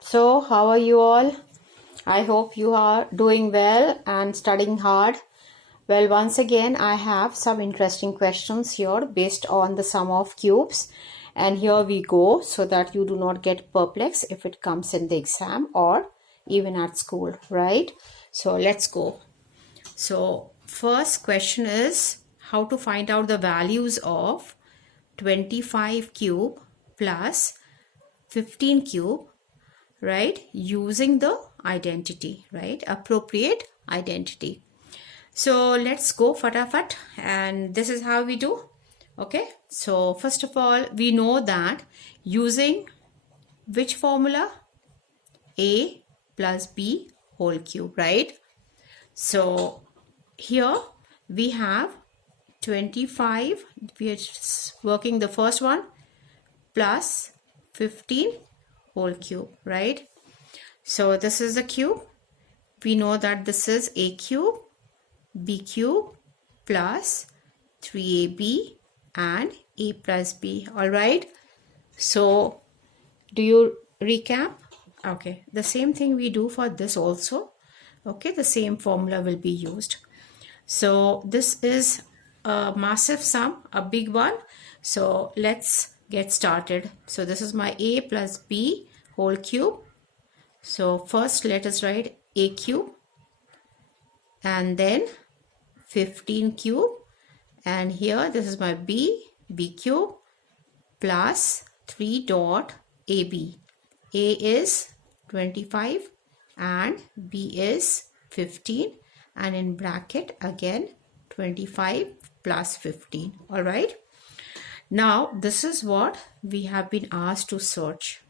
So, how are you all? I hope you are doing well and studying hard. Well, once again, I have some interesting questions here based on the sum of cubes. And here we go so that you do not get perplexed if it comes in the exam or even at school, right? So, let's go. So, first question is how to find out the values of 25 cube plus 15 cube, right, using the identity, right, appropriate identity. So let's go fatafat, and this is how we do. Okay, so first of all, we know that using which formula? A plus B whole cube, right? So here we have 25, we are working the first one, plus 15 whole cube, right? So this is the cube. We know that this is a cube, b cube plus 3ab and a plus b. All right. So do you recap? Okay. The same thing we do for this also. Okay. The same formula will be used. So this is a massive sum, a big one. So let's get started. So this is my a plus b whole cube. So first let us write a cube and then 15 cube, and here this is my b cube plus 3 dot ab. A is 25 and b is 15, and in bracket again 25 plus 15. All right. Now this is what we have been asked to search.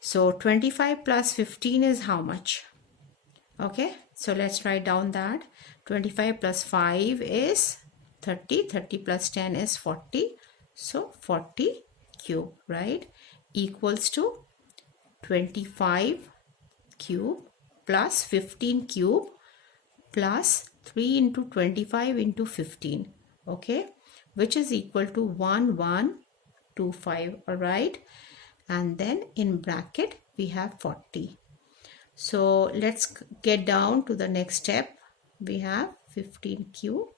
So 25 plus 15 is how much? Okay, so let's write down that 25 plus 5 is 30, 30 plus 10 is 40. So 40 cube, right, equals to 25 cube plus 15 cube plus 3 into 25 into 15, okay, which is equal to 1125. All right. And then in bracket we have 40. So let's get down to the next step. We have 15 cube.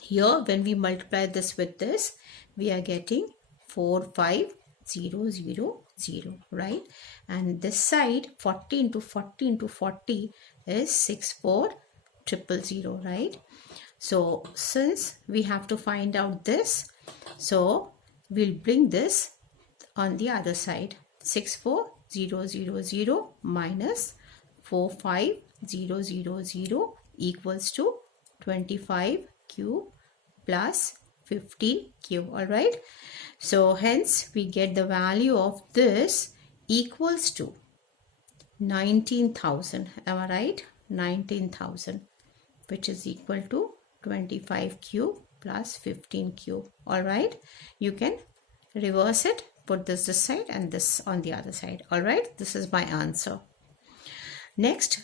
Here when we multiply this with this, we are getting 45000, right? And this side 40 into 40 into 40 is 64000, right? So since we have to find out this, so we'll bring this on the other side. 64000 minus 45000 equals to 25 cube plus 15 cube. All right. So hence we get the value of this equals to 19,000. Am I right? 19,000, which is equal to 25 cube plus 15 cube. All right. You can reverse it. Put this side and this on the other side. All right. This is my answer. Next,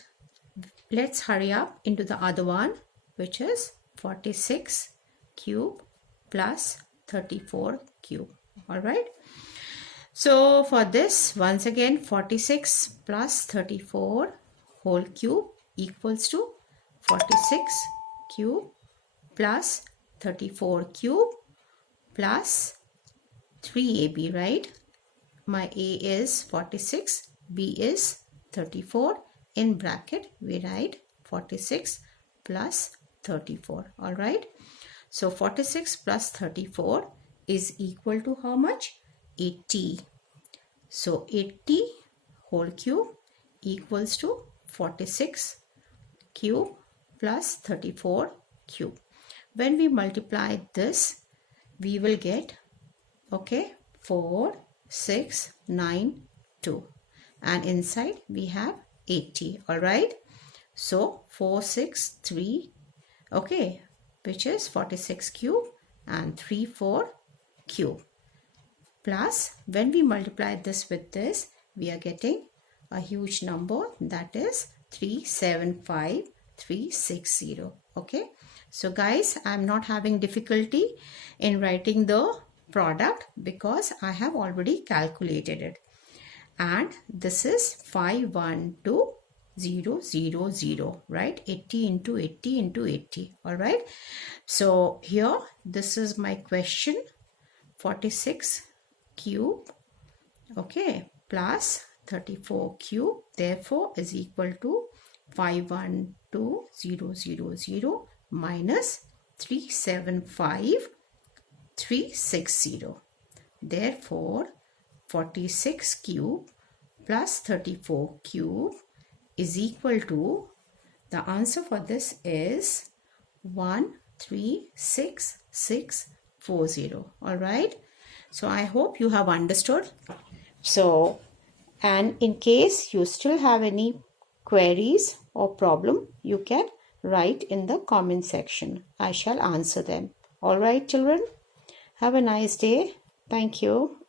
let's hurry up into the other one, which is 46 cube plus 34 cube. All right. So for this, once again, 46 plus 34 whole cube equals to 46 cube plus 34 cube plus 3ab, right? My a is 46, b is 34. In bracket we write 46 plus 34. All right. So 46 plus 34 is equal to how much? 80. So 80 whole cube equals to 46 cube plus 34 cube. When we multiply this, we will get, okay, 4692, and inside we have 80. All right. So 463, okay, which is 46 cube and 34 cube, plus when we multiply this with this, we are getting a huge number, that is 375360. Okay. So guys, I'm not having difficulty in writing the product because I have already calculated it. and this is 512,000, right? 80 into 80 into 80. All right. So here this is my question, 46 cube, okay, plus 34 cube, therefore is equal to 512,000 minus 375,360. Therefore 46 cube plus 34 cube is equal to, the answer for this is 136,640. All right. So I hope you have understood. So, and in case you still have any queries or problem, you can write in the comment section. I shall answer them. All right, children. Have a nice day. Thank you.